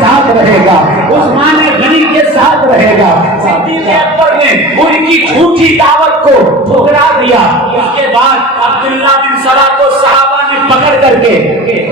ساتھ رہے گا، عثمان غنی کے ساتھ رہے گا۔ صدیق اکبر نے ان کی جھوٹی دعوت کو ٹھکرا دیا۔ اس کے بعد عبداللہ بن سبا کو صحابہ نے پکڑ کر کے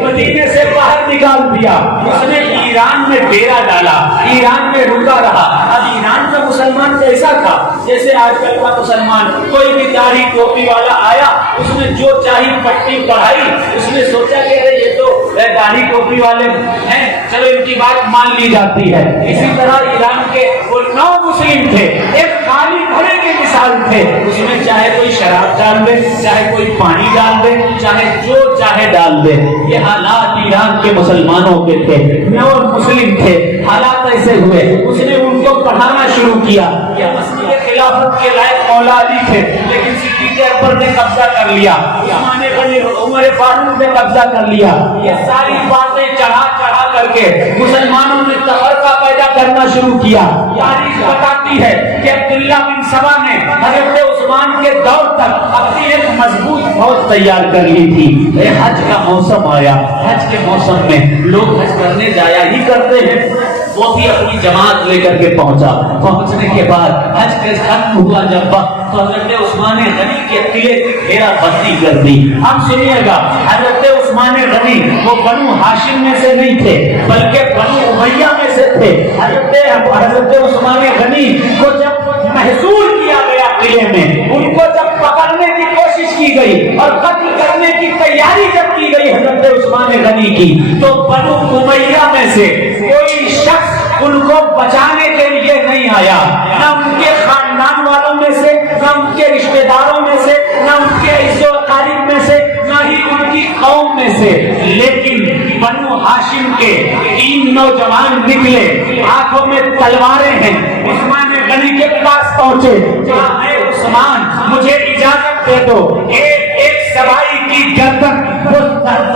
مدینے سے باہر نکال دیا۔ اس نے ایران میں ڈیرا ڈالا، ایران میں رکا رہا۔ اب ایران کا مسلمان کیسا تھا؟ جیسے آج کل کا مسلمان، کوئی بھی داڑھی ٹوپی والا آیا، اس نے جو چاہی پٹی پڑھائی، اس نے سوچا کہ یہ تو داڑھی ٹوپی والے ہیں، چلو ان کی بات مان لی جاتی ہے۔ اسی طرح ایران کے وہ 9 مسلم تھے، ایک خالی گھڑے کے مثال تھے، اس میں چاہے کوئی شراب ڈال دے، چاہے کوئی پانی ڈال دے، چاہے جو چاہے ڈال دے۔ یہ حالات ایران کے مسلمانوں کے تھے، 9 مسلم تھے، حالات ایسے ہوئے۔ اس نے ان کو پڑھانا شروع کیا۔ یہ مسجد خلافت کے لائق مولا علی تھے، لیکن صدیق اکبر نے قبضہ کر لیا، عثمان غنی، عمر فاروق نے قبضہ کر لیا۔ یہ ساری باتیں چڑھا چڑھا کر کے مسلمانوں نے تفرقہ پیدا کرنا شروع کیا۔ تاریخ بتاتی ہے کہ عبداللہ بن سبا نے حضرت عثمان کے دور تک اپنی ایک مضبوط فوج تیار کر لی تھی۔ حج کا موسم آیا، حج کے موسم میں لوگ حج کرنے جایا ہی کرتے ہیں، وہ بھی اپنی جماعت لے کر کے پہنچا۔ پہنچنے کے بعد حج کے ختم ہوا جب وقت، تو حضرت عثمان غنی کے قلعے کی گھیرا بندی کر دی۔ اب سنیے گا، حضرت عثمان غنی وہ بنو ہاشم میں سے نہیں تھے، بلکہ بنو امیہ میں سے تھے۔ حضرت عثمان غنی کو جب محصول کیا گیا قلعے میں، ان کو جب پکڑنے کی کوشش کی گئی اور قتل کرنے کی تیاری جب کی گئی حضرت عثمان غنی کی، تو بنو امیہ میں سے کوئی شخص ان کو بچانے کے لیے نہیں آیا، نہ ان کے خاندان والوں میں سے، نہ ان کے رشتہ داروں میں سے، نہ ان کے عزت و اقارب میں سے، نہ ہی ان کی قوم میں سے۔ لیکن بنو ہاشم کے 3 نوجوان نکلے، ہاتھوں میں تلواریں ہیں، عثمان غنی کے پاس پہنچے۔ اے عثمان، مجھے اجازت دے دو، ایک سوائی کی گردن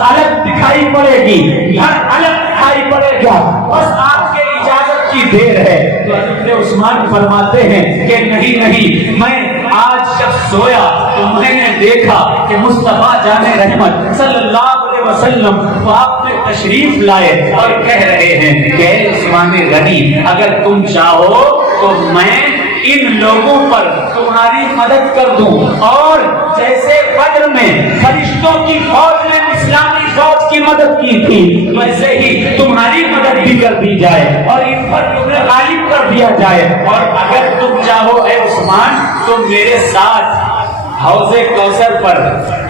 الگ دکھائی پڑے گی، ہر الگ دکھائی پڑے گا، بس آپ کے اجازت کی دیر ہے۔ تو حضرت عثمان فرماتے ہیں کہ نہیں، میں آج جب سویا تو میں نے دیکھا کہ مصطفیٰ جان رحمت صلی اللہ علیہ وسلم تو آپ نے تشریف لائے اور کہہ رہے ہیں کہ اے عثمان غنی، اگر تم چاہو تو میں ان لوگوں پر تمہاری مدد کر دوں، اور جیسے بدر میں فرشتوں کی فوج نے اسلامی فوج کی مدد کی تھی، ویسے ہی تمہاری مدد بھی کر دی جائے اور ان پر تمہیں غالب کر دیا جائے۔ اور اگر تم چاہو اے عثمان تو میرے ساتھ حوض کوثر پر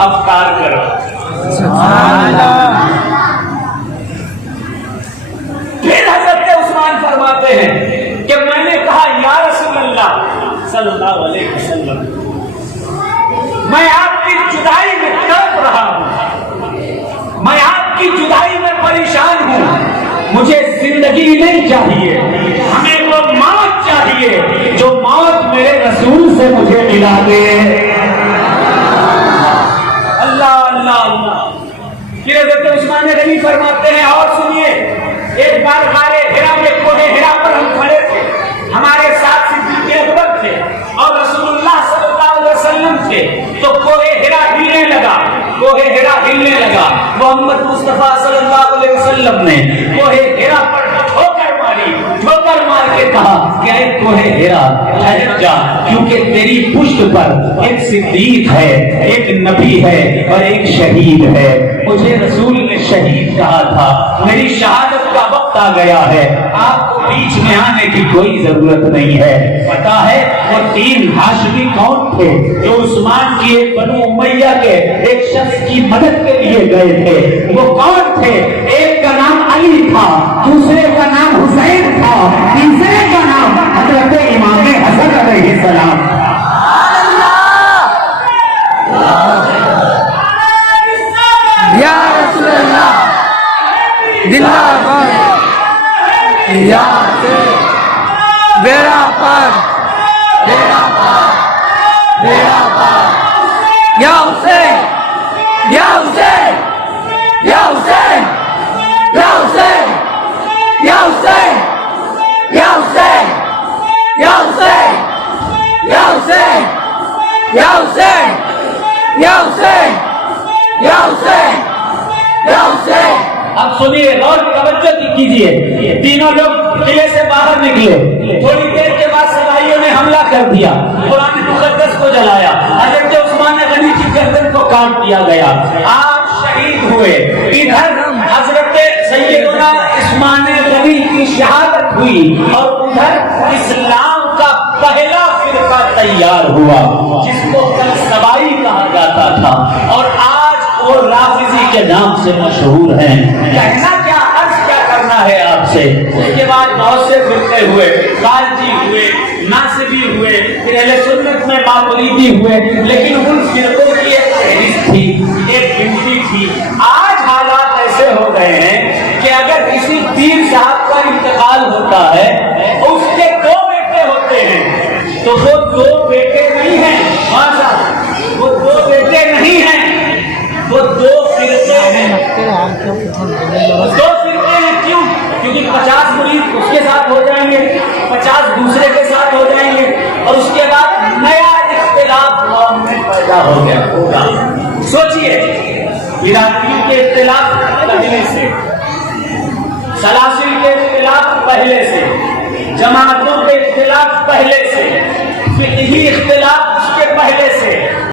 افطار کرو۔ پھر حضرت عثمان فرماتے ہیں کہ میں نے کہا یا رسول اللہ صلی اللہ علیہ وسلم، میں آپ کی جدائی میں تڑپ رہا ہوں، میں آپ کی جدائی میں پریشان ہوں، مجھے زندگی نہیں چاہیے، ہمیں وہ موت چاہیے جو موت میرے رسول سے مجھے ملا دے۔ اللہ اللہ اللہ۔ پھر حضرت عثمان غنی فرماتے ہیں اور سنیے، ایک بار غار ہرا میں کوہ ہرا پر ہم کھڑے تھے، ہمارے ساتھ صدیق اکبر تھے اور رسول اللہ صلی اللہ علیہ وسلم تھے، تو کوہ ہرا ہلنے لگا، کوہ ہرا ہلنے لگا۔ محمد مصطفیٰ صلی اللہ علیہ وسلم نے کوہ ہرا پر ٹھوکر مار کے کہا کہ اے کوہ ہرا ٹھہر جا، کیونکہ تیری پشت پر ایک صدیق ہے، ایک نبی ہے اور ایک شہید ہے۔ مجھے رسول نے شہید کہا تھا، میری شہادت کا وقت آ گیا ہے، آپ کو بیچ میں آنے کی کوئی ضرورت نہیں ہے۔ پتا ہے وہ 3 ہاشمی کون تھے جو عثمان کی ایک بنو امیہ کے ایک شخص کی مدد کے لیے گئے تھے؟ وہ کون تھے؟ ایک کا نام علی تھا، دوسرے کا نام حسین تھا، تیسرے کا نام حضرت امام حسن علیہ السلام۔ یا رسول اللہ زندہ باد، یا بیڑا پار، بیڑا پار، بیڑا پار، یا حسین، یا حسین، یا حسین، یا حسین، یا حسین، یا حسین، یا حسین، یا حسین، یا حسین، یا حسین، یا حسین، یا حسین۔ اب سنیے غور توجہ کیجیے. تینوں لوگ قلعے سے باہر نکلے. تھوڑی دیر کے بعد سپاہیوں نے حملہ کر دیا, قرآن مقدس کو جلایا. حضرت عثمان غنی کی گردن کو کاٹ دیا گیا. آپ شہید ہوئے. ادھر حضرت سیدنا عثمان غنی کی شہادت ہوئی اور ادھر اسلام کا پہلا فرقہ تیار ہوا جس کو کل سبائی کہا جاتا تھا اور آج وہ رافضی کے نام سے مشہور ہیں. کہنا کیا, عرض کیا کرنا ہے آپ سے. اس کے بعد بہت سے فرقے ہوئے, خارجی ہوئے, ناصبی ہوئے, پھر اہل سنت میں ماتریدی ہوئے, لیکن ان فرقوں کی ایک فہرست تھی, ایک گنتی تھی. آج حالات ایسے ہو گئے ہیں کہ اگر کسی پیر صاحب کا انتقال ہوتا ہے, اس کے 2 بیٹے ہوتے ہیں, تو وہ 2 بیٹے نہیں ہیں. وہ 2 بیٹے نہیں ہیں, وہ 2 فرقے ہیں. 2 فرقے ہیں. کیوں؟ کیونکہ 50 مرید اس کے ساتھ ہو جائیں گے, 50 دوسرے کے ساتھ ہو جائیں گے, اور اس کے بعد نیا اختلاف قوم میں پیدا ہو گیا ہوگا. سوچئے, برادری کے اختلاف پہلے سے, سلاسل کے اختلاف پہلے سے, جماعتوں کے اختلاف پہلے سے, فقہی اختلاف اس کے پہلے